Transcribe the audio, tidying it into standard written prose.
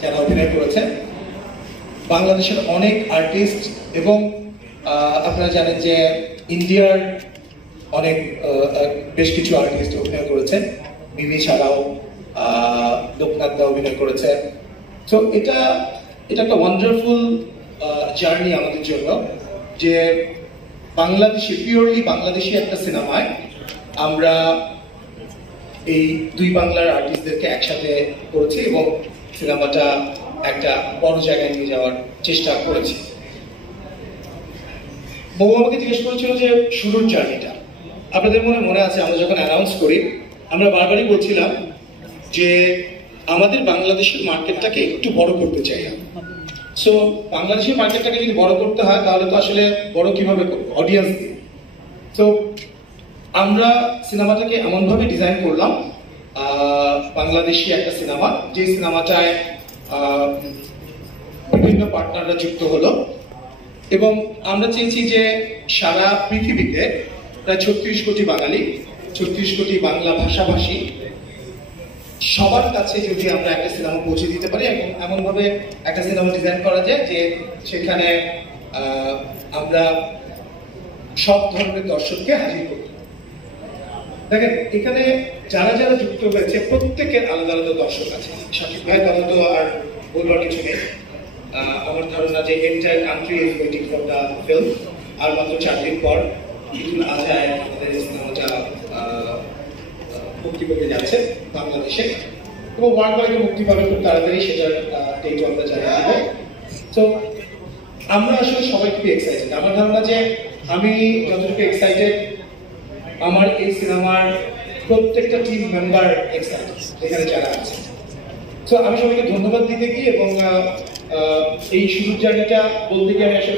যারা অভিনয় করেছে, বাংলাদেশের অনেক আর্টিস্ট এবং আপনারা জানেন যে ইন্ডিয়ার অনেক বেশ কিছু আর্টিস্ট অভিনয় করেছে, মিমি ছাড়াও লোকনাথ দা অভিনয় করেছে। তো এটা একটা ওয়ান্ডারফুল জার্নি আমাদের জন্য, যে বাংলাদেশি, পিওরলি বাংলাদেশি একটা সিনেমায় আমরা এই দুই বাংলার আর্টিস্টদেরকে একসাথে করেছি এবং সিনেমাটা একটা বড় জায়গায় নিয়ে যাওয়ার চেষ্টা করেছি। বউ আমাকে জিজ্ঞেস করেছিল যে শুরুর জার্নিটা আপনাদের মনে আছে, আমরা যখন অ্যানাউন্স করি আমরা বারবারই বলছিলাম যে আমাদের বাংলাদেশের মার্কেটটাকে একটু বড় করতে চাই। সো বাংলাদেশের মার্কেটটাকে যদি বড় করতে হয় তাহলে তো আসলে বড় কিভাবে করবো, অডিয়েন্স দিয়ে। তো আমরা সিনেমাটাকে এমনভাবে ডিজাইন করলাম, বাংলাদেশি একটা সিনেমা, যে সিনেমাটায় বিভিন্ন পার্টনাররা যুক্ত হলো এবং আমরা চেয়েছি যে সারা পৃথিবীতে প্রায় 36 কোটি বাঙালি, 36 কোটি বাংলা ভাষাভাষী সবার কাছে যদি আমরা একটা সিনেমা পৌঁছে দিতে পারি এবং এমনভাবে একটা সিনেমা ডিজাইন করা যায় যে সেখানে আমরা সব ধরনের দর্শককে হাজির করি। দেখেন, এখানে যারা যারা যুক্ত হয়েছে প্রত্যেকের আলাদা আলাদা দর্শক আছে। শাকিব ভাই কথা তো আর বলবার কিছু নেই। আমার ধারণা যে entire country is waiting for the film. আর মাত্র 4 দিন পর ঈদুল আজহায় আমাদের এই সিনেমাটা মুক্তি পেতে যাচ্ছে বাংলাদেশে এবং ওয়ার্ল্ড ওয়াইডে মুক্তি পাবে খুব তাড়াতাড়ি, সেটার ডেটও আমরা জানিয়ে দেব। তো আমরা আসলে সবাই খুবই এক্সাইটেড। আমার ধারণা যে আমি যতটুকু এক্সাইটেড, আমার এই সিনেমার প্রত্যেকটা টিম মেম্বার এক্সাইটেড এখানে যারা আছে। তো আমি সবাইকে ধন্যবাদ দিতে গিয়ে এবং এই শুরুর জার্নিটা বলতে গিয়ে আমি আসলে